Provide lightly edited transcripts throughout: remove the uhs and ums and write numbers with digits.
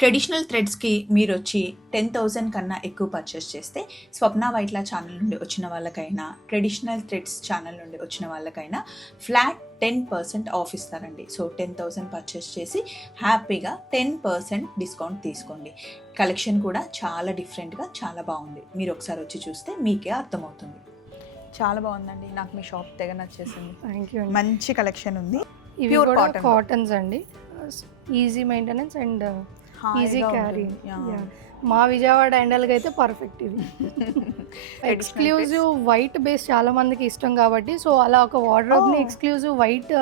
Traditional థ్రెడ్స్కి మీరు వచ్చి 10,000 కన్నా ఎక్కువ పర్చేస్ చేస్తే స్వప్న వైట్లా ఛానల్ నుండి వచ్చిన వాళ్ళకైనా ట్రెడిషనల్ థ్రెడ్స్ ఛానల్ నుండి వచ్చిన వాళ్ళకైనా ఫ్లాట్ 10% ఆఫ్ ఇస్తారండి. సో 10,000 పర్చేస్ చేసి హ్యాపీగా 10% డిస్కౌంట్ తీసుకోండి. కలెక్షన్ కూడా చాలా డిఫరెంట్గా చాలా బాగుంది. మీరు ఒకసారి వచ్చి చూస్తే మీకే అర్థమవుతుంది. చాలా బాగుందండి, నాకు మీ షాప్ తెగ నచ్చేసింది. Thank you. మంచి కలెక్షన్ ఉంది. ఇవి కూడా కాటన్స్ అండి, easy maintenance and easy carry. మా విజయవాడ ఎండలకి అయితే పర్ఫెక్ట్. ఇది ఎక్స్క్లూజివ్ వైట్ బేస్ చాలా మందికి ఇష్టం కాబట్టి సో అలా ఒక వార్డ్రోబ్ని ఎక్స్క్లూజివ్ వైట్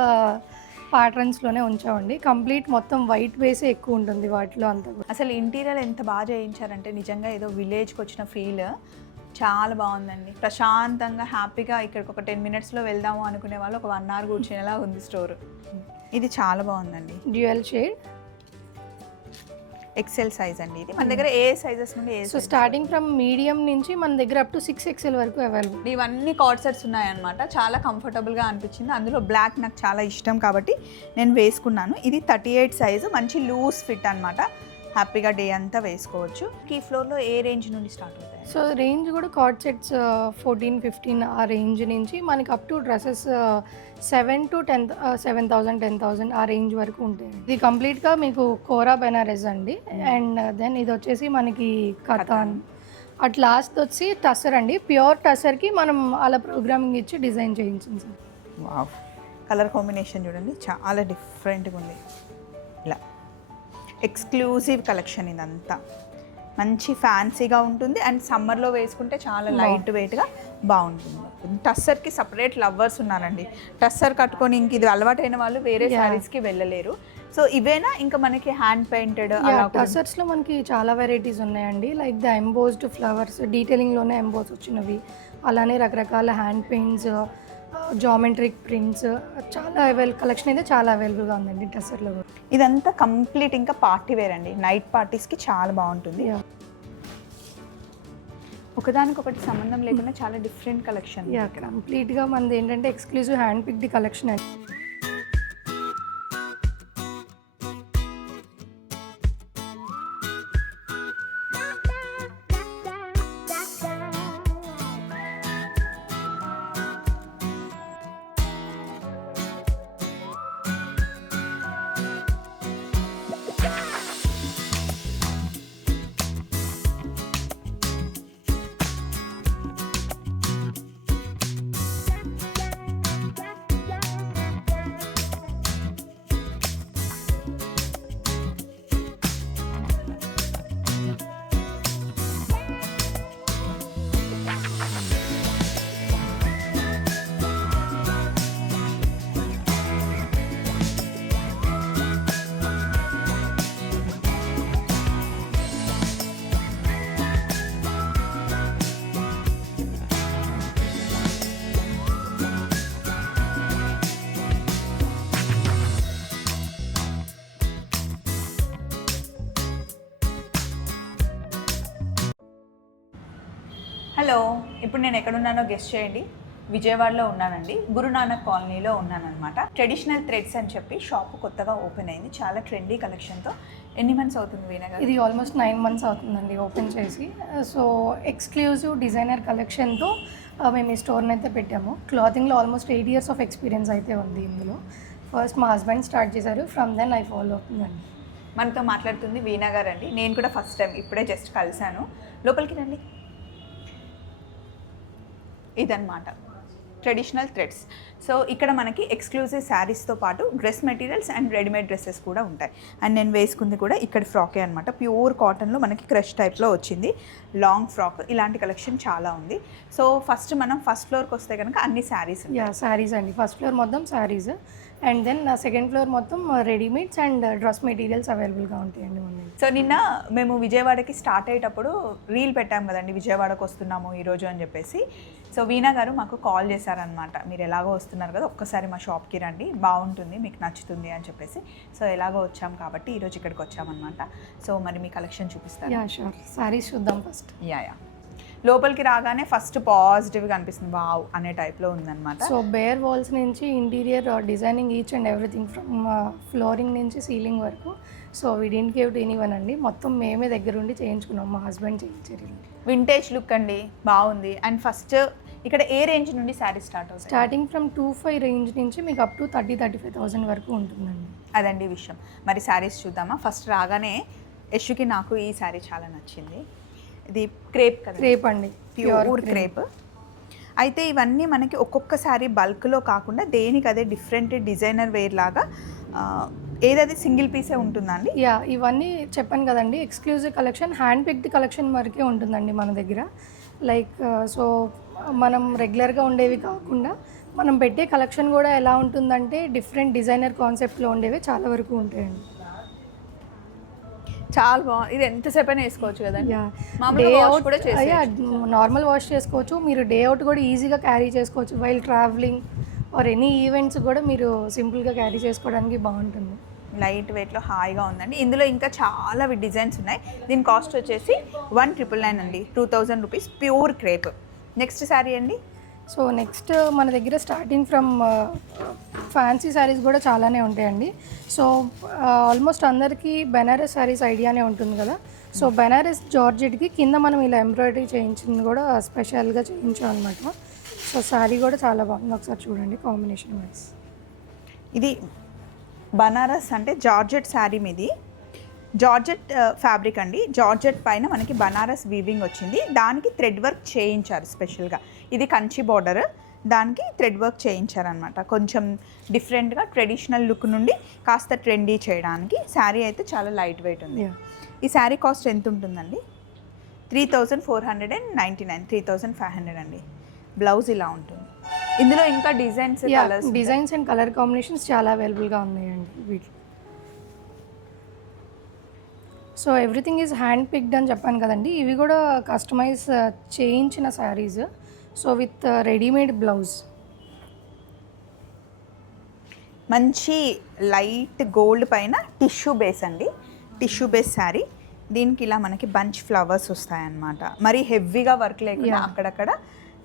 ప్యాటర్న్స్లోనే ఉంచామండి. కంప్లీట్ మొత్తం వైట్ బేసే ఎక్కువ ఉంటుంది వాటిలో అంతా. అసలు ఇంటీరియర్ ఎంత బాగా చేయించారంటే నిజంగా ఏదో విలేజ్కి వచ్చిన ఫీల్ చాలా బాగుందండి. ప్రశాంతంగా హ్యాపీగా ఇక్కడికి ఒక 10 minutesలో వెళ్దాము అనుకునే వాళ్ళు ఒక 1 hour కూర్చునేలా ఉంది స్టోర్. ఇది చాలా బాగుందండి. డ్యూయల్ షేడ్ ఎక్సెల్ సైజ్ అండి. ఇది మన దగ్గర ఏ సైజెస్ నుండి సో స్టార్టింగ్ ఫ్రమ్ మీడియం నుంచి మన దగ్గర అప్ టు 6XL వరకు అవైలబుల్. ఇవన్నీ కార్డ్ సెట్స్ ఉన్నాయన్నమాట. చాలా కంఫర్టబుల్గా అనిపించింది. అందులో బ్లాక్ నాకు చాలా ఇష్టం కాబట్టి నేను వేసుకున్నాను. ఇది 38 సైజు, మంచి లూజ్ ఫిట్ అనమాట. హ్యాపీగా డే అంతా వేసుకోవచ్చు. ఈ ఫ్లోర్లో ఏ రేంజ్ నుండి స్టార్ట్ అవుతాయి? సో రేంజ్ కూడా కార్డ్ సెట్స్ 14-15 ఆ రేంజ్ నుంచి మనకి అప్ టు డ్రెస్సెస్ 7,000 10,000 ఆ రేంజ్ వరకు ఉంటాయి. ఇది కంప్లీట్గా మీకు కోరా బెనారస్ అండి. అండ్ దెన్ ఇది వచ్చేసి మనకి కథాన్. అట్ లాస్ట్ వచ్చి టస్సర్ అండి. ప్యూర్ టస్సర్కి మనం అలా ప్రోగ్రామింగ్ ఇచ్చి డిజైన్ చేయించాం సార్. వావ్, కలర్ కాంబినేషన్ చూడండి చాలా డిఫరెంట్గా ఉంది. ఇలా ఎక్స్క్లూజివ్ కలెక్షన్ ఇదంతా. మంచి ఫ్యాన్సీగా ఉంటుంది అండ్ సమ్మర్లో వేసుకుంటే చాలా లైట్ వెయిట్గా బాగుంటుంది. టస్సర్కి సపరేట్ లవ్వర్స్ ఉన్నారండి. టస్సర్ కట్టుకొని ఇంక ఇది అలవాటైన వాళ్ళు వేరే శారీస్కి వెళ్ళలేరు. సో ఇవేనా ఇంకా మనకి హ్యాండ్ పెయింటెడ్ టస్సర్స్లో మనకి చాలా వెరైటీస్ ఉన్నాయండి. లైక్ ద ఎంబోస్డ్ ఫ్లవర్స్, డీటెయిలింగ్లోనే ఎంబోస్ వచ్చినవి, అలానే రకరకాల హ్యాండ్ పెయింట్స్, జామెట్రిక్ ప్రింట్స్, చాలా కలెక్షన్ అయితే చాలా అవైలబుల్గా ఉందండి టస్సర్లో. ఇదంతా కంప్లీట్ ఇంకా పార్టీ వేర్ అండి. నైట్ పార్టీస్కి చాలా బాగుంటుంది. ఒకదానికొకటి సంబంధం లేకుండా చాలా డిఫరెంట్ కలెక్షన్. కంప్లీట్గా మనది ఏంటంటే ఎక్స్క్లూజివ్ హ్యాండ్ పిక్డ్ కలెక్షన్ అండి. హలో, ఇప్పుడు నేను ఎక్కడున్నానో గెస్ట్ చేయండి. విజయవాడలో ఉన్నానండి. గురునానక్ కాలనీలో ఉన్నానన్నమాట. ట్రెడిషనల్ థ్రెడ్స్ అని చెప్పి షాప్ కొత్తగా ఓపెన్ అయింది. చాలా ట్రెండీ కలెక్షన్తో. ఎన్ని మంత్స్ అవుతుంది వీణా గారు? ఇది ఆల్మోస్ట్ 9 months అవుతుందండి ఓపెన్ చేసి. సో ఎక్స్క్లూజివ్ డిజైనర్ కలెక్షన్తో మేము ఈ స్టోర్ని అయితే పెట్టాము. క్లాతింగ్లో ఆల్మోస్ట్ 8 years ఆఫ్ ఎక్స్పీరియన్స్ అయితే ఉంది ఇందులో. ఫస్ట్ మా హస్బెండ్ స్టార్ట్ చేశారు, ఫ్రమ్ దెన్ ఐ ఫాలో అవుతుందండి. మనతో మాట్లాడుతుంది వీణా గారు అండి. నేను కూడా ఫస్ట్ టైం ఇప్పుడే జస్ట్ కలిశాను. లోపలికి రండి. ఇదన్నమాట ట్రెడిషనల్ థ్రెడ్స్. సో ఇక్కడ మనకి ఎక్స్క్లూజివ్ శారీస్తో పాటు dress materials and readymade dresses కూడా ఉంటాయి. అండ్ నేను వేసుకుంది కూడా ఇక్కడ ఫ్రాకే అనమాట. ప్యూర్ కాటన్లో మనకి క్రష్ టైప్లో వచ్చింది, లాంగ్ ఫ్రాక్. ఇలాంటి కలెక్షన్ చాలా ఉంది. సో ఫస్ట్ మనం ఫస్ట్ ఫ్లోర్కి వస్తే కనుక అన్ని శారీస్. శారీస్ అండి. ఫస్ట్ ఫ్లోర్ మొత్తం sarees and then second floor మొత్తం రెడీమేడ్స్ అండ్ డ్రెస్ మెటీరియల్స్ అవైలబుల్గా ఉంటాయండి. సో నిన్న మేము విజయవాడకి స్టార్ట్ అయ్యేటప్పుడు రీల్ పెట్టాం కదండి, విజయవాడకు వస్తున్నాము ఈరోజు అని చెప్పేసి. సో వీణా గారు మాకు కాల్ చేశారనమాట, మీరు ఎలాగో వస్తున్నారు కదా ఒక్కసారి మా షాప్కి రండి, బాగుంటుంది, మీకు నచ్చుతుంది అని చెప్పేసి. సో ఎలాగో వచ్చాం కాబట్టి ఈరోజు ఇక్కడికి వచ్చామన్నమాట. సో మరి మీ కలెక్షన్ చూపిస్తాను. షూర్. శారీస్ చూద్దాం ఫస్ట్. యా లోపలికి రాగానే ఫస్ట్ పాజిటివ్గా అనిపిస్తుంది, వావ్ అనే టైప్లో ఉందన్నమాట. సో బేర్ వాల్స్ నుంచి interior designing each and everything from flooring నుంచి సీలింగ్ వరకు so we didn't give to anyone అండి, మొత్తం మేమే దగ్గరుండి చేయించుకున్నాం, మా హస్బెండ్ చేయించారు. వింటేజ్ లుక్ అండి, బాగుంది. అండ్ ఫస్ట్ ఇక్కడ ఏ రేంజ్ నుండి శారీ స్టార్ట్ అవుతుంది? స్టార్టింగ్ ఫ్రమ్ 25 రేంజ్ నుంచి మీకు అప్ టు 30-35,000 వరకు ఉంటుందండి. అదండి విషయం. మరి శారీస్ చూద్దామా. ఫస్ట్ రాగానే యశుకి నాకు ఈ శారీ చాలా నచ్చింది. ఇది క్రేప్ కదా, క్రేప్ అండి, ప్యూర్ క్రేప్. అయితే ఇవన్నీ మనకి ఒక్కొక్క శారీ బల్క్లో కాకుండా దేనికి అదే డిఫరెంట్ డిజైనర్ వేర్ లాగా ఏదైతే సింగిల్ పీసే ఉంటుందండి. యా, ఇవన్నీ చెప్పాను కదండి, exclusive collection, hand picked collection వరకే ఉంటుందండి మన దగ్గర. లైక్ సో మనం రెగ్యులర్గా ఉండేవి కాకుండా మనం పెట్టే కలెక్షన్ కూడా ఎలా ఉంటుందంటే డిఫరెంట్ డిజైనర్ కాన్సెప్ట్లో ఉండేవి చాలా వరకు ఉంటాయండి. చాలా బాగుంది. ఇది ఎంతసేపు అయినా వేసుకోవచ్చు కదండి. డే అవుట్ నార్మల్ వాష్ చేసుకోవచ్చు, మీరు డే అవుట్ కూడా ఈజీగా క్యారీ చేసుకోవచ్చు. While travelling or any events కూడా మీరు సింపుల్గా క్యారీ చేసుకోవడానికి బాగుంటుంది. లైట్ వెయిట్లో హాయిగా ఉందండి. ఇందులో ఇంకా చాలా డిజైన్స్ ఉన్నాయి. దీని కాస్ట్ వచ్చేసి 1,999 అండి, 2,000 rupees, pure crepe. Next sari అండి. సో నెక్స్ట్ మన దగ్గర స్టార్టింగ్ ఫ్రమ్ ఫ్యాన్సీ శారీస్ కూడా చాలానే ఉంటాయండి. సో ఆల్మోస్ట్ అందరికీ బెనారస్ శారీస్ ఐడియానే ఉంటుంది కదా. సో బెనారస్ జార్జెట్కి కింద మనం ఇలా ఎంబ్రాయిడరీ చేయించింది కూడా స్పెషల్గా చేయించాం అనమాట. సో శారీ కూడా చాలా బాగుంది, ఒకసారి చూడండి కాంబినేషన్ వైస్. ఇది బనారస్ అంటే జార్జెట్ శారీ మీది, జార్జెట్ ఫ్యాబ్రిక్ అండి. జార్జెట్ పైన మనకి బనారస్ వీవింగ్ వచ్చింది, దానికి థ్రెడ్ వర్క్ చేయించారు స్పెషల్గా. ఇది కంచి బార్డర్, దానికి థ్రెడ్ వర్క్ చేయించారనమాట. కొంచెం డిఫరెంట్గా ట్రెడిషనల్ లుక్ నుండి కాస్త ట్రెండీ చేయడానికి. శారీ అయితే చాలా లైట్ వెయిట్ ఉంది. ఈ శారీ కాస్ట్ ఎంత ఉంటుందండి? 3,499, 3,500 అండి. బ్లౌజ్ ఇలా ఉంటుంది. ఇందులో ఇంకా designs designs and colour combinations చాలా అవైలబుల్గా ఉన్నాయండి వీటిలో. So everything is hand picked అని చెప్పాను కదండి, ఇవి కూడా కస్టమైజ్ చేయించిన saris. So with readymade blouse. మంచి లైట్ గోల్డ్ పైన టిష్యూ బేస్ అండి, టిష్యూ బేస్ శారీ. దీనికి ఇలా మనకి బంచ్ ఫ్లవర్స్ వస్తాయన్నమాట. మరి హెవీగా వర్క్ లేకుండా అక్కడక్కడ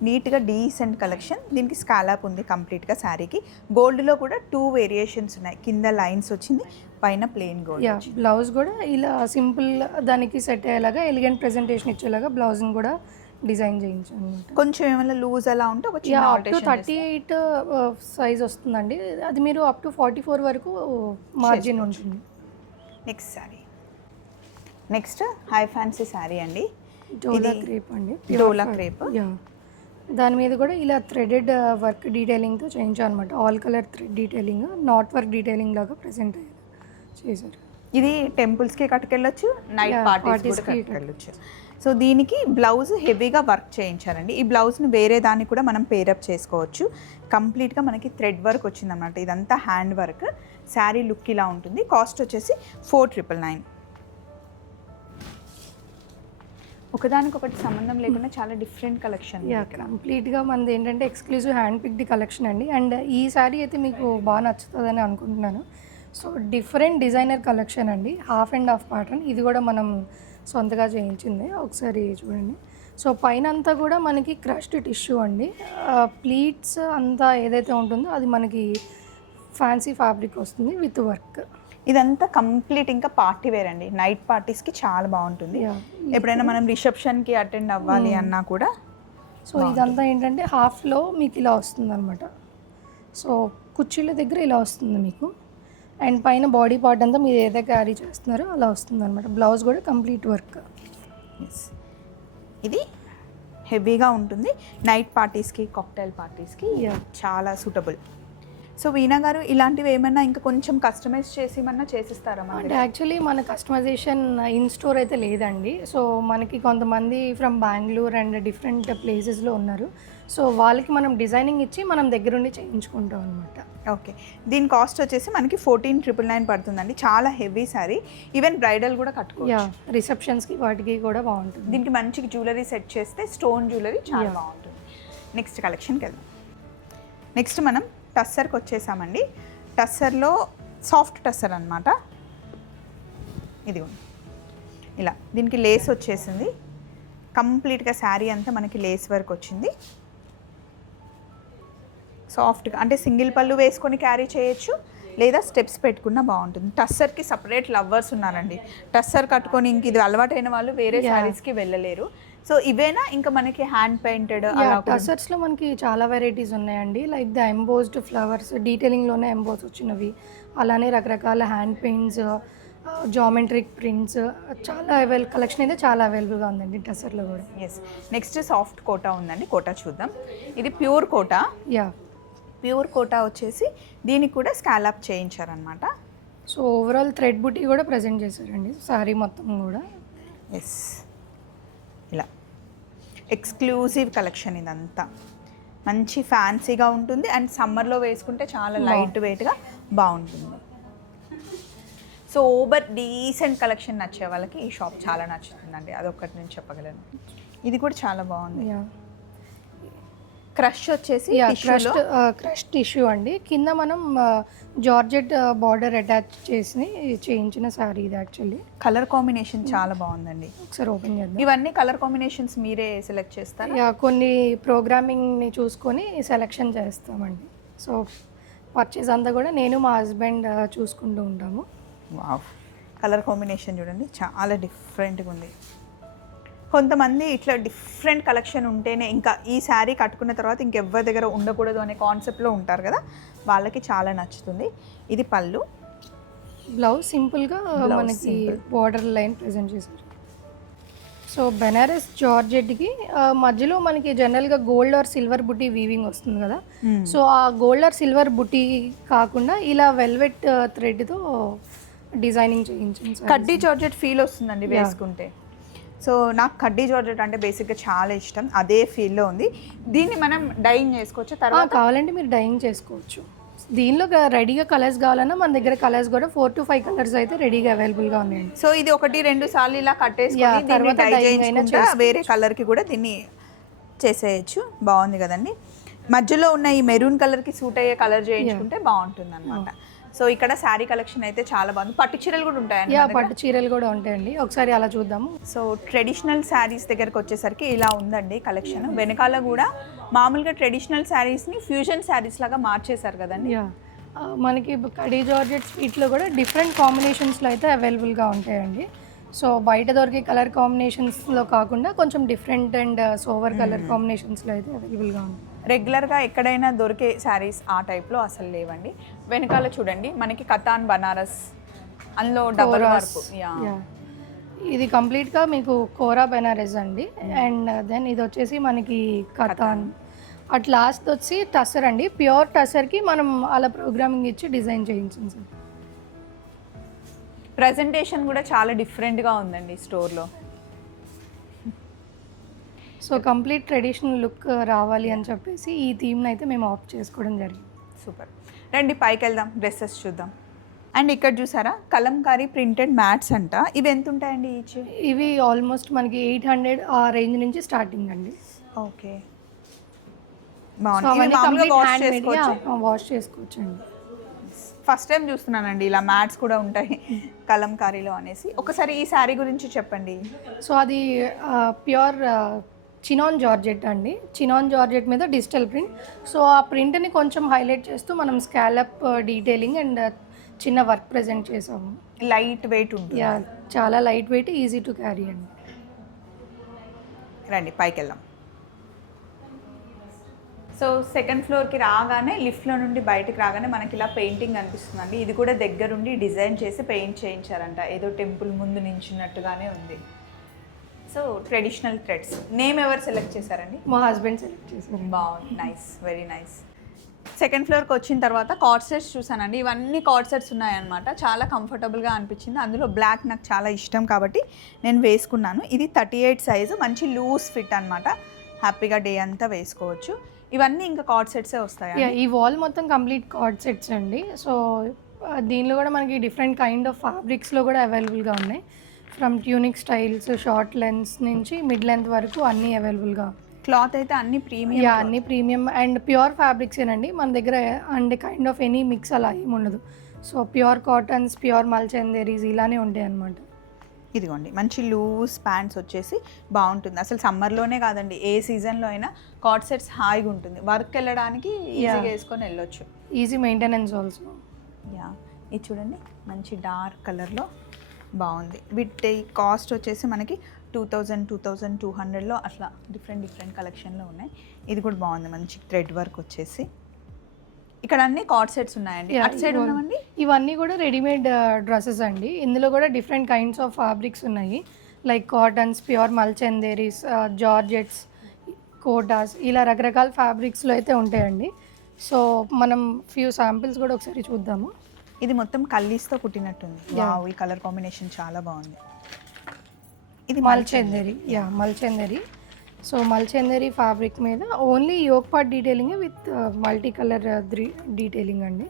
నీట్గా డీసెంట్ కలెక్షన్. దీనికి స్కాలప్ ఉంది కంప్లీట్గా శారీకి. గోల్డ్లో కూడా 2 వేరియేషన్స్ ఉన్నాయి, కింద లైన్స్ వచ్చింది, పైన ప్లెయిన్ గోల్డ్. బ్లౌజ్ కూడా ఇలా సింపుల్ దానికి సెట్ అయ్యేలాగా ఎలిగెంట్ ప్రెజెంటేషన్ ఇచ్చేలాగా బ్లౌజ్ని కూడా డిజైన్ చేయించాను. కొంచెం ఏమైనా లూజ్ అలా ఉంటే అప్ టు 38 సైజ్ వస్తుందండి, అది మీరు అప్ టు 44 వరకు మార్జిన్ ఉంటుంది. Next sari. Next high fancy sari అండి, డోలా క్రేప్ అండి, డోలా క్రేప్. దాని మీద కూడా ఇలా థ్రెడెడ్ వర్క్ డీటెయిలింగ్తో చేయించాం అనమాట. All colour thread detailing, not work detailing లాగా ప్రెజెంట్ అయ్యేది చేశారు. ఇది టెంపుల్స్కి కట్టుకెళ్ళొచ్చు, నైట్ పార్టీస్కి కట్టుకెళ్ళొచ్చు. సో దీనికి బ్లౌజ్ హెవీగా వర్క్ చేయించారండి. ఈ బ్లౌజ్ని వేరే దాన్ని కూడా మనం పేరప్ చేసుకోవచ్చు. కంప్లీట్గా మనకి థ్రెడ్ వర్క్ వచ్చిందన్నమాట. ఇదంతా హ్యాండ్ వర్క్. శారీ లుక్ ఇలా ఉంటుంది. కాస్ట్ వచ్చేసి 4,999. ఒకదానికొకటి సంబంధం లేకుండా చాలా డిఫరెంట్ కలెక్షన్. కంప్లీట్గా మనది ఏంటంటే ఎక్స్క్లూజివ్ హ్యాండ్ పిక్డ్ కలెక్షన్ అండి. అండ్ ఈ శారీ అయితే మీకు బాగా నచ్చుతుందని అనుకుంటున్నాను. సో డిఫరెంట్ డిజైనర్ కలెక్షన్ అండి, హాఫ్ అండ్ హాఫ్ ప్యాటర్న్. ఇది కూడా మనం సొంతగా చేయించింది, ఒకసారి చూడండి. సో పైన అంతా కూడా మనకి క్రష్డ్ టిష్యూ అండి. ప్లీట్స్ అంతా ఏదైతే ఉంటుందో అది మనకి ఫ్యాన్సీ ఫ్యాబ్రిక్ వస్తుంది విత్ వర్క్. ఇదంతా కంప్లీట్ ఇంకా పార్టీ వేర్ అండి, నైట్ పార్టీస్కి చాలా బాగుంటుంది. ఎప్పుడైనా మనం రిసెప్షన్కి అటెండ్ అవ్వాలి అన్నా కూడా. సో ఇదంతా ఏంటంటే హాఫ్లో మీకు ఇలా వస్తుంది అనమాట. సో కుర్చీల దగ్గర ఇలా వస్తుంది మీకు, అండ్ పైన బాడీ పార్ట్ అంతా మీరు ఏదైతే క్యారీ చేస్తున్నారో అలా వస్తుంది అనమాట. బ్లౌజ్ కూడా కంప్లీట్ వర్క్. ఇది హెవీగా ఉంటుంది, నైట్ పార్టీస్కి, కాక్టైల్ పార్టీస్కి చాలా సూటబుల్. సో వీణా గారు, ఇలాంటివి ఏమైనా ఇంకా కొంచెం కస్టమైజ్ చేసి ఏమన్నా చేసిస్తారా? అంటే యాక్చువల్లీ మన కస్టమైజేషన్ ఇన్ స్టోర్ అయితే లేదండి. సో మనకి కొంతమంది ఫ్రమ్ బెంగళూరు అండ్ డిఫరెంట్ ప్లేసెస్లో ఉన్నారు. సో వాళ్ళకి మనం డిజైనింగ్ ఇచ్చి మనం దగ్గరుండి చేయించుకుంటాం అనమాట. ఓకే, దీని కాస్ట్ వచ్చేసి మనకి 14,999 పడుతుందండి. చాలా హెవీ శారీ, ఈవెన్ బ్రైడల్ కూడా కట్టుకోవచ్చు. రిసెప్షన్స్కి వాటికి కూడా బాగుంటుంది. దీనికి మంచి జ్యువెలరీ సెట్ చేస్తే స్టోన్ జ్యువెలరీ చాలా బాగుంటుంది. నెక్స్ట్ కలెక్షన్కి వెళ్దాం. నెక్స్ట్ మనం టస్సర్కి వచ్చేసామండి. టస్సర్లో సాఫ్ట్ టస్సర్ అనమాట. ఇది ఇలా దీనికి లేస్ వచ్చేసింది, కంప్లీట్గా శారీ అంతా మనకి లేస్ వర్క్ వచ్చింది. సాఫ్ట్గా అంటే సింగిల్ పళ్ళు వేసుకొని క్యారీ చేయొచ్చు, లేదా స్టెప్స్ పెట్టుకున్నా బాగుంటుంది. టస్సర్కి సపరేట్ లవ్వర్స్ ఉన్నారండి. టస్సర్ కట్టుకొని ఇంక ఇది అలవాటైన వాళ్ళు వేరే శారీస్కి వెళ్ళలేరు. సో ఇవేనా ఇంకా మనకి హ్యాండ్ పెయింటెడ్ టసర్స్లో మనకి చాలా వెరైటీస్ ఉన్నాయండి. లైక్ ద ఎంబోస్డ్ ఫ్లవర్స్, డీటెయిలింగ్లోనే ఎంబోస్ వచ్చినవి, అలానే రకరకాల హ్యాండ్ పెయింట్స్, జామెట్రిక్ ప్రింట్స్, చాలా కలెక్షన్ అయితే చాలా అవైలబుల్గా ఉందండి టసర్లో కూడా. ఎస్. నెక్స్ట్ సాఫ్ట్ కోటా ఉందండి. కోటా చూద్దాం. ఇది pure Kota. Yeah, pure Kota వచ్చేసి దీనికి కూడా స్కాలప్ చేయించారనమాట. సో ఓవరాల్ థ్రెడ్ బుటీ కూడా ప్రజెంట్ చేశారండి సారీ మొత్తం కూడా. ఎస్, ఇలా ఎక్స్క్లూజివ్ కలెక్షన్ ఇదంతా. మంచి ఫ్యాన్సీగా ఉంటుంది అండ్ సమ్మర్లో వేసుకుంటే చాలా లైట్ వెయిట్గా బాగుంటుంది. సో ఓవర్ డీసెంట్ కలెక్షన్ నచ్చే వాళ్ళకి ఈ షాప్ చాలా నచ్చుతుందండి, అదొక్కటి నేను చెప్పగలను. ఇది కూడా చాలా బాగుంది. క్రష్ వచ్చేసి క్రష్ టిష్యూ అండి. కింద మనం జార్జెట్ బార్డర్ అటాచ్ చేసి చేయించిన సారీ ఇది. యాక్చువల్లీ కలర్ కాంబినేషన్ చాలా బాగుందండి. ఒకసారి ఓపెన్ చేద్దాం. ఇవన్నీ కలర్ కాంబినేషన్స్ మీరే సెలెక్ట్ చేస్తారు? కొన్ని ప్రోగ్రామింగ్ని చూసుకొని సెలెక్షన్ చేస్తామండి. సో పర్చేస్ అంతా కూడా నేను మా హస్బెండ్ చూసుకుంటూ ఉంటాము. వావ్, కలర్ కాంబినేషన్ చూడండి, చాలా డిఫరెంట్గా ఉంది. కొంతమంది ఇట్లా డిఫరెంట్ కలెక్షన్ ఉంటేనే ఇంకా ఈ శారీ కట్టుకున్న తర్వాత ఇంకెవ్వరి దగ్గర ఉండకూడదు అనే కాన్సెప్ట్లో ఉంటారు కదా, వాళ్ళకి చాలా నచ్చుతుంది. ఇది పళ్ళు. బ్లౌజ్ సింపుల్గా మనకి బార్డర్ లైన్ ప్రెజెంట్ చేశారు. సో బెనారస్ జార్జెట్కి మధ్యలో మనకి జనరల్గా gold or silver buti weaving వస్తుంది కదా. సో ఆ గోల్డ్ ఆర్ సిల్వర్ బుటీ కాకుండా ఇలా వెల్వెట్ థ్రెడ్తో డిజైనింగ్ చేయించాను. కడ్డీ జార్జెట్ ఫీల్ వస్తుందండి వేసుకుంటే. సో నాకు కడ్డీ జార్జెట్ అంటే బేసిక్గా చాలా ఇష్టం, అదే ఫీల్లో ఉంది. దీన్ని మనం డైయింగ్ చేసుకోవచ్చు, తర్వాత కావాలంటే మీరు డైయింగ్ చేసుకోవచ్చు. దీనిలో రెడీగా కలర్స్ కావాలన్నా మన దగ్గర కలర్స్ కూడా 4 to 5 కలర్స్ అయితే రెడీగా అవైలబుల్గా ఉన్నాయండి. సో ఇది 1-2 సార్లు ఇలా కట్టేసుకొని తర్వాత డై చేయించుకుంటే వేరే కలర్కి కూడా దీన్ని చేసేయచ్చు. బాగుంది కదండి. మధ్యలో ఉన్న ఈ మెరూన్ కలర్కి సూట్ అయ్యే కలర్ చేయించుకుంటే బాగుంటుంది అనమాట. సో ఇక్కడ శారీ కలెక్షన్ అయితే చాలా బాగుంది. పట్టు చీరలు కూడా ఉంటాయండి. పట్టు చీరలు కూడా ఉంటాయండి, ఒకసారి అలా చూద్దాము. సో ట్రెడిషనల్ శారీస్ దగ్గరకు వచ్చేసరికి ఇలా ఉందండి కలెక్షన్. వెనకాల కూడా మామూలుగా ట్రెడిషనల్ శారీస్ని ఫ్యూజన్ శారీస్ లాగా మార్చేశారు కదండి. మనకి కడీ జార్జెట్ స్వీట్లో కూడా డిఫరెంట్ కాంబినేషన్స్లో అయితే అవైలబుల్గా ఉంటాయండి. సో బయట దొరికే కలర్ కాంబినేషన్స్లో కాకుండా కొంచెం డిఫరెంట్ అండ్ సోవర్ కలర్ కాంబినేషన్స్లో అయితే అవైలబుల్గా ఉంది. రెగ్యులర్గా ఎక్కడైనా దొరికే శారీస్ ఆ టైప్లో అసలు లేవండి. వెనకాల చూడండి మనకి కతాన్ బనారస్, అందులో డబల్ వర్క్. ఇది కంప్లీట్గా మీకు కోరా బెనారస్ అండి. అండ్ దెన్ ఇది వచ్చేసి మనకి కతాన్. అట్ లాస్ట్ వచ్చి టసర్ అండి. ప్యూర్ టసర్కి మనం అలా ప్రోగ్రామింగ్ ఇచ్చి డిజైన్ చేయించాం సార్. ప్రజెంటేషన్ కూడా చాలా డిఫరెంట్గా ఉందండి స్టోర్లో. సో కంప్లీట్ ట్రెడిషనల్ లుక్ రావాలి అని చెప్పేసి ఈ థీమ్ని అయితే మేము ఆప్ట్ చేసుకోవడం జరిగింది. సూపర్. రండి పైకి వెళ్దాం, డ్రెస్సెస్ చూద్దాం. అండ్ ఇక్కడ చూసారా కలంకారీ ప్రింటెడ్ మ్యాట్స్ అంట. ఇవి ఎంత ఉంటాయండి ఈచ్? ఇవి ఆల్మోస్ట్ మనకి 800 ఆ రేంజ్ నుంచి స్టార్టింగ్ అండి. ఓకే, వాష్ చేసుకోవచ్చు అండి. ఫస్ట్ టైం చూస్తున్నానండి ఇలా మ్యాట్స్ కూడా ఉంటాయి కలంకారీలో అనేసి. ఒకసారి ఈ శారీ గురించి చెప్పండి. సో అది ప్యూర్ చినాన్ జార్జెట్ అండి. చినాన్ జార్జెట్ మీద డిజిటల్ ప్రింట్. సో ఆ ప్రింట్ని కొంచెం హైలైట్ చేస్తూ మనం స్కాలప్ డీటెయిలింగ్ అండ్ చిన్న వర్క్ ప్రజెంట్ చేసాము. లైట్ వెయిట్ ఉంటుంది. చాలా light weight, easy to carry అండి. రండి పైకి వెళ్దాం. సో సెకండ్ ఫ్లోర్కి రాగానే లిఫ్ట్లో నుండి బయటకు రాగానే మనకి ఇలా పెయింటింగ్ అనిపిస్తుందండి. ఇది కూడా దగ్గరుండి డిజైన్ చేసి పెయింట్ చేయించారంట, ఏదో టెంపుల్ ముందు నించున్నట్టుగానే ఉంది. So traditional threads. నేమ్ ఎవరు సెలెక్ట్ చేశారండి? మా హస్బెండ్ సెలెక్ట్ చేశారు. బాగుంది, నైస్, వెరీ నైస్. సెకండ్ ఫ్లోర్కి వచ్చిన తర్వాత కార్డ్ సెట్స్ చూసానండి. ఇవన్నీ కార్డ్ సెట్స్ ఉన్నాయన్నమాట. చాలా కంఫర్టబుల్గా అనిపించింది. అందులో బ్లాక్ నాకు చాలా ఇష్టం కాబట్టి నేను వేసుకున్నాను. ఇది 38 సైజు, మంచి లూజ్ ఫిట్ అనమాట. హ్యాపీగా డే అంతా వేసుకోవచ్చు. ఇవన్నీ ఇంకా కార్డ్ సెట్సే వస్తాయి. ఈ వాల్ మొత్తం కంప్లీట్ కార్డ్ సెట్స్ అండి. సో దీనిలో కూడా మనకి డిఫరెంట్ కైండ్ ఆఫ్ ఫ్యాబ్రిక్స్లో కూడా అవైలబుల్గా ఉన్నాయి. From tunic styles, short lens నుంచి మిడ్ లెంత్ వరకు అన్నీ అవైలబుల్గా. క్లాత్ అయితే అన్ని ప్రీమియం. అన్ని ప్రీమియం అండ్ ప్యూర్ ఫ్యాబ్రిక్సేనండి మన దగ్గర. And kind of any mix అలా ఏమి ఉండదు. సో ప్యూర్ కాటన్స్, ప్యూర్ మల్చందేరీస్ ఇలానే ఉంటాయి అన్నమాట. ఇదిగోండి మంచి లూజ్ ప్యాంట్స్ వచ్చేసి బాగుంటుంది. అసలు సమ్మర్లోనే కాదండి, ఏ సీజన్లో అయినా కార్డ్ సెట్స్ హాయిగా ఉంటుంది. వర్క్ వెళ్ళడానికి ఈజీగా వేసుకొని వెళ్ళొచ్చు. Easy maintenance also. యా, ఇది చూడండి మంచి డార్క్ కలర్లో బాగుంది. వీటి కాస్ట్ వచ్చేసి మనకి 2200లో అట్లా డిఫరెంట్ కలెక్షన్లో ఉన్నాయి. ఇది కూడా బాగుంది, మంచి థ్రెడ్ వర్క్ వచ్చేసి. ఇక్కడ అన్ని కార్డ్ సెట్స్ ఉన్నాయండి. అటు సైడ్ ఉన్నామండి, ఇవన్నీ కూడా రెడీమేడ్ డ్రెస్సెస్ అండి. ఇందులో కూడా డిఫరెంట్ కైండ్స్ ఆఫ్ ఫ్యాబ్రిక్స్ ఉన్నాయి, లైక్ కాటన్స్, ప్యూర్ మల్చందేరీస్, జార్జెట్స్, కోటాస్, ఇలా రకరకాల ఫ్యాబ్రిక్స్లో అయితే ఉంటాయండి. సో మనం ఫ్యూ శాంపిల్స్ కూడా ఒకసారి చూద్దాము. ఇది మొత్తం కల్లీస్తో కుట్టినట్టుంది. వావ్, ఈ కలర్ కాంబినేషన్ చాలా బాగుంది. ఇది మల్చందేరీ, మల్చందేరీ. సో మల్చందేరీ ఫ్యాబ్రిక్ మీద only yoke part detailing with multi colour detailing అండి.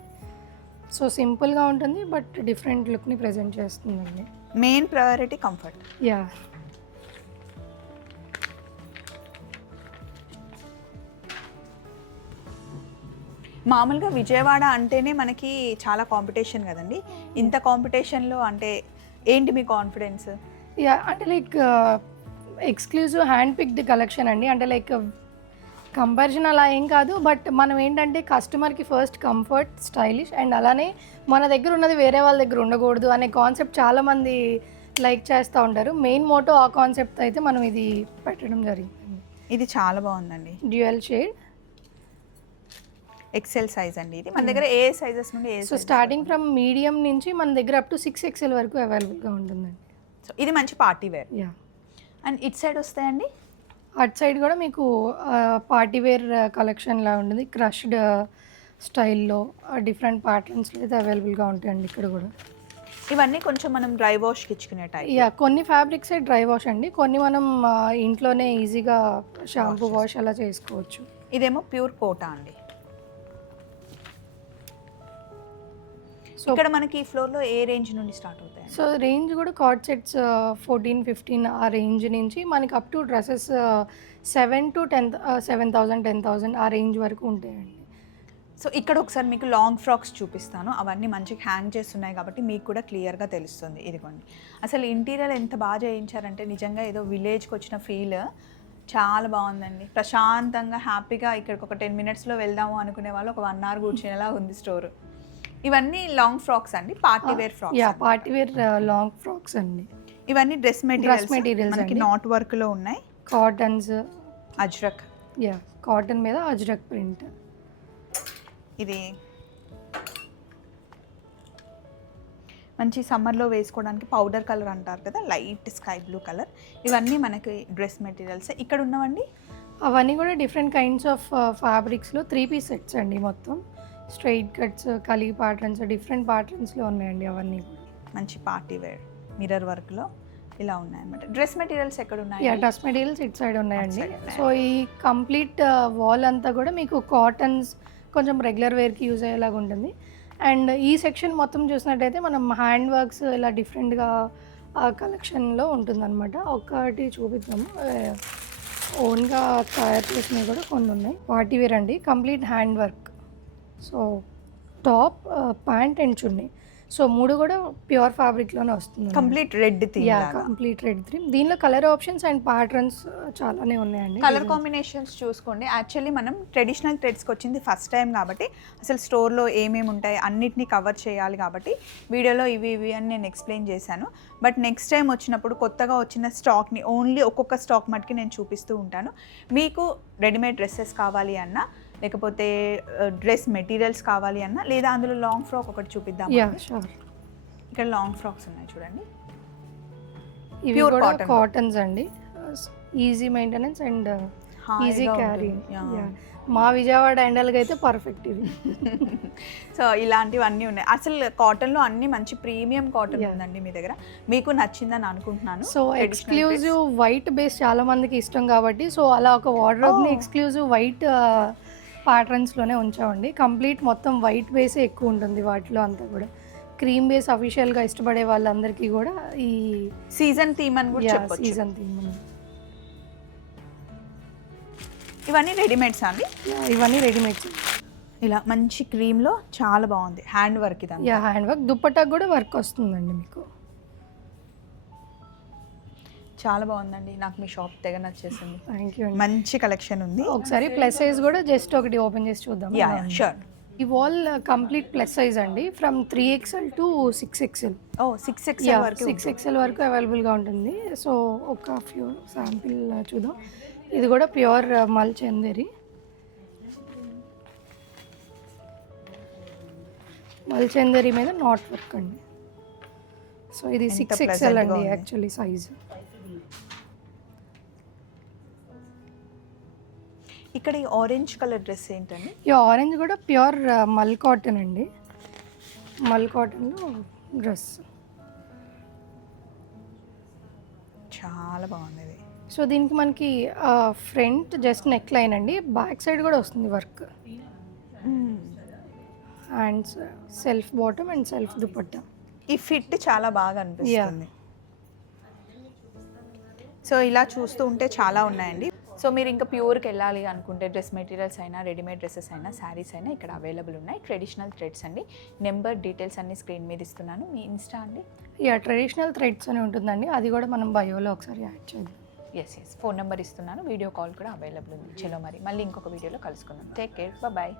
సో సింపుల్గా ఉంటుంది బట్ డిఫరెంట్ లుక్ని ప్రజెంట్ చేస్తుందండి. Main priority comfort. యా, మామూలుగా విజయవాడ అంటేనే మనకి చాలా కాంపిటీషన్ కదండి. ఇంత కాంపిటీషన్లో అంటే ఏంటి మీ కాన్ఫిడెన్స్? యా, అంటే like exclusive hand picked collection అండి. అంటే లైక్ కంపారిజన్ అలా ఏం కాదు, బట్ మనం ఏంటంటే కస్టమర్కి ఫస్ట్ కంఫర్ట్, స్టైలిష్, అండ్ అలానే మన దగ్గర ఉన్నది వేరే వాళ్ళ దగ్గర ఉండకూడదు అనే కాన్సెప్ట్ చాలామంది లైక్ చేస్తూ ఉంటారు. మెయిన్ మోటో ఆ కాన్సెప్ట్ అయితే మనం ఇది పెట్టడం జరిగింది. ఇది చాలా బాగుందండి, డ్యూయల్ షేడ్, ఎక్సెల్ సైజ్ అండి. ఇది మన దగ్గర ఏ సైజెస్ నుండి సో స్టార్టింగ్ ఫ్రమ్ మీడియం నుంచి మన దగ్గర అప్ టు 6XL వరకు అవైలబుల్గా ఉంటుందండి. సో ఇది మంచి party wear. Yeah, and it side వస్తాయండి. అట్ సైడ్ కూడా మీకు పార్టీ వేర్ కలెక్షన్లా ఉంటుంది, క్రష్డ్ స్టైల్లో డిఫరెంట్ ప్యాటర్న్స్లో అయితే అవైలబుల్గా ఉంటాయండి. ఇక్కడ కూడా ఇవన్నీ కొంచెం మనం డ్రై వాష్కి ఇచ్చుకునే టైప్. యా, కొన్ని ఫ్యాబ్రిక్స్ డ్రై వాష్ అండి, కొన్ని మనం ఇంట్లోనే ఈజీగా షాంపూ వాష్ అలా చేసుకోవచ్చు. ఇదేమో ప్యూర్ కోటా అండి. సో ఇక్కడ మనకి ఈ ఫ్లోర్లో ఏ రేంజ్ నుండి స్టార్ట్ అవుతాయి? సో రేంజ్ కూడా కార్డ్ సెట్స్ 14-15 ఆ రేంజ్ నుంచి మనకి అప్ టు డ్రెస్సెస్ 7,000 to 10,000 ఆ రేంజ్ వరకు ఉంటాయండి. సో ఇక్కడ ఒకసారి మీకు లాంగ్ ఫ్రాక్స్ చూపిస్తాను. అవన్నీ మంచిగా హ్యాంగ్ చేస్తున్నాయి కాబట్టి మీకు కూడా క్లియర్గా తెలుస్తుంది. ఇదిగోండి, అసలు ఇంటీరియర్ ఎంత బాగా చేయించారంటే నిజంగా ఏదో విలేజ్కి వచ్చిన ఫీల్ చాలా బాగుందండి. ప్రశాంతంగా హ్యాపీగా ఇక్కడికి ఒక 10 minutesలో వెళ్దాము అనుకునే వాళ్ళు ఒక 1 hour కూర్చునేలా ఉంది స్టోర్. ఇవన్నీ లాంగ్ ఫ్రాక్స్ అండి, party wear frocks. Yeah, party wear long frocks అండి. ఇవన్నీ డ్రెస్ మెటీరియల్స్ మనకి అండి. నాట్ వర్క్లో ఉన్నాయి. కాటన్స్, అజ్రక్. యా, కాటన్ మీద అజ్రక్ ప్రింట్. ఇది మంచి సమ్మర్లో వేసుకోవడానికి పౌడర్ కలర్ అంటారు కదా, లైట్ స్కై బ్లూ కలర్. ఇవన్నీ మనకి డ్రెస్ మెటీరియల్స్. ఇక్కడ ఉన్నవండి అవన్నీ కూడా డిఫరెంట్ కైండ్స్ ఆఫ్ ఫ్యాబ్రిక్స్లో 3-piece సెట్స్ అండి. మొత్తం స్ట్రైట్ కట్స్, కలిగి ప్యాటర్న్స్, డిఫరెంట్ ప్యాటర్న్స్లో ఉన్నాయండి. అవన్నీ కూడా మంచి పార్టీ వేర్ మిర్రర్ వర్క్లో ఇలా ఉన్నాయన్నమాట. డ్రెస్ మెటీరియల్స్ ఎక్కడ ఉన్నాయి? Yeah, dress materials it side ఉన్నాయండి. సో ఈ కంప్లీట్ వాల్ అంతా కూడా మీకు కాటన్స్, కొంచెం రెగ్యులర్ వేర్కి యూజ్ అయ్యేలాగా ఉంటుంది. అండ్ ఈ సెక్షన్ మొత్తం చూసినట్టయితే మనం హ్యాండ్ వర్క్స్ ఇలా డిఫరెంట్గా ఆ కలెక్షన్లో ఉంటుందన్నమాట. ఒకటి చూపిద్దాము. ఓన్గా తయారు చేసినవి కూడా కొన్ని ఉన్నాయి. పార్టీ వేర్ అండి, complete hand work. So top, pant and chunni, so 3 కూడా ప్యూర్ ఫ్యాబ్రిక్లోనే వస్తుంది. Complete red theme. Yeah, complete red theme. దీనిలో కలర్ ఆప్షన్స్ అండ్ ప్యాటర్న్స్ చాలానే ఉన్నాయండి. కలర్ కాంబినేషన్స్ చూసుకోండి. యాక్చువల్లీ మనం ట్రెడిషనల్ థ్రెడ్స్కి వచ్చింది ఫస్ట్ టైం కాబట్టి అసలు స్టోర్లో ఏమేమి ఉంటాయి అన్నిటినీ కవర్ చేయాలి కాబట్టి వీడియోలో ఇవి అని నేను ఎక్స్ప్లెయిన్ చేశాను. బట్ నెక్స్ట్ టైం వచ్చినప్పుడు కొత్తగా వచ్చిన స్టాక్ని ఓన్లీ ఒక్కొక్క స్టాక్ మటుకి నేను చూపిస్తూ ఉంటాను. మీకు రెడీమేడ్ డ్రెస్సెస్ కావాలి అన్నా, లేకపోతే డ్రెస్ మెటీరియల్స్ కావాలి అన్నా, లేదా అందులో లాంగ్ ఫ్రాక్ ఒకటి చూపిద్దాం. ఇక్కడ లాంగ్ ఫ్రాక్స్ ఉన్నాయి చూడండి. ఇవి కూడా కాటన్స్ అండి, easy maintenance and easy carry. మా విజయవాడ ఎండలకి అయితే పర్ఫెక్ట్ ఇది. సో ఇలాంటివన్నీ ఉన్నాయి. అసలు కాటన్లో అన్ని మంచి ప్రీమియం కాటన్ ఉందండి మీ దగ్గర. మీకు నచ్చిందని అనుకుంటున్నాను. సో ఎక్స్క్లూజివ్ వైట్ బేస్ చాలా మందికి ఇష్టం కాబట్టి, సో అలా ఒక వార్డ్రోబ్ని ఎక్స్క్లూజివ్ వైట్ ప్యాటర్న్స్లోనే ఉంచామండి. కంప్లీట్ మొత్తం వైట్ బేసే ఎక్కువ ఉంటుంది వాటిలో అంతా కూడా. క్రీమ్ బేస్ అఫీషియల్గా ఇష్టపడే వాళ్ళందరికీ కూడా ఈ సీజన్ థీమ్ అని కూడా చెప్పొచ్చు. Season theme. ఇవన్నీ రెడీమేడ్స్ అండి? ఇవన్నీ రెడీమేడ్స్. ఇలా మంచి క్రీమ్లో చాలా బాగుంది హ్యాండ్ వర్క్. ఇదంతా హ్యాండ్ వర్క్. దుప్పటాకు కూడా వర్క్ వస్తుందండి మీకు. చాలా బాగుందండి, నాకు మీ షాప్ తెగ నచ్చేసింది. థ్యాంక్ యూ అండి. మంచి కలెక్షన్ ఉంది. ఒకసారి ప్లస్ సైజ్ కూడా జస్ట్ ఒకటి ఓపెన్ చేసి చూద్దాం. Yeah sure. ఈ వాల్ కంప్లీట్ ప్లస్ సైజ్ అండి, from 3XL to 6XL. Oh 6XL వరకు 6XL వరకు అవైలబుల్గా ఉంటుంది. సో ఒక ఫ్యూ శాంపిల్ చూద్దాం. ఇది కూడా ప్యూర్ మల్ చందేరి. మల్ చందేరి మీద నాట్ వర్క్ అండి. సో ఇది ఎంత 6XL pleasant గా అండి ఉంది. Actually size. ఇక్కడ ఈ ఆరెంజ్ కలర్ డ్రెస్ ఏంటండి? ఈ ఆరెంజ్ కూడా ప్యూర్ మల్ కాటన్ అండి. మల్ కాటన్లో డ్రెస్ చాలా బాగుంది ఇది. సో దీనికి మనకి ఫ్రంట్ జస్ట్ నెక్ లైన్ అండి, బ్యాక్ సైడ్ కూడా వస్తుంది work. And self bottom and self dupatta. ఈ ఫిట్ చాలా బాగా అనిపిస్తుంది. సో ఇలా చూస్తూ ఉంటే చాలా ఉన్నాయండి. సో మీరు ఇంకా ప్యూర్కి వెళ్ళాలి అనుకుంటే డ్రెస్ మెటీరియల్స్ అయినా, రెడీమేడ్ డ్రెస్సెస్ అయినా, శారీస్ అయినా ఇక్కడ అవైలబుల్ ఉన్నాయి. ట్రెడిషనల్ థ్రెడ్స్ అండి. నెంబర్ డీటెయిల్స్ అన్ని స్క్రీన్ మీద ఇస్తున్నాను. మీ ఇన్స్టా అండి? ట్రెడిషనల్ థ్రెడ్స్ అని ఉంటుందండి, అది కూడా మనం బయోలో ఒకసారి యాడ్ చేద్దాం. ఎస్ ఫోన్ నెంబర్ ఇస్తున్నాను. వీడియో కాల్ కూడా అవైలబుల్ ఉంది. చలో మరి మళ్ళీ ఇంకొక వీడియోలో కలుసుకుందాం. Take care, bye.